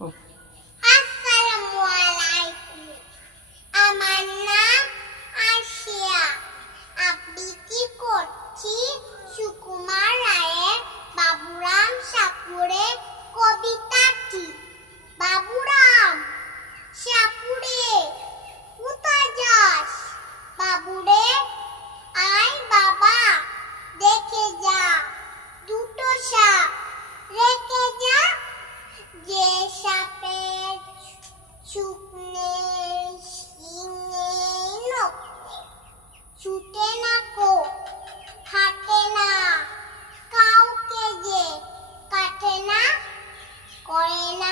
আসসালামু আলাইকুম। আমার নাম আশিয়া। আবৃত্তি করছি সুকুমার রায়ের বাবুরাম সাপুড়ের কবিতাটি। বাবুরাম সাপুড়ে, কোথায় যাস? বাবুরে, আয় বাবা, দেখে যা, দুটো সাপ রেখে যা। যে সাপের চোখ নেই, শিং নেই, নখ নেই, ছুটে না কো, হাঁটে না, কাউকে যে কাটে না, করে না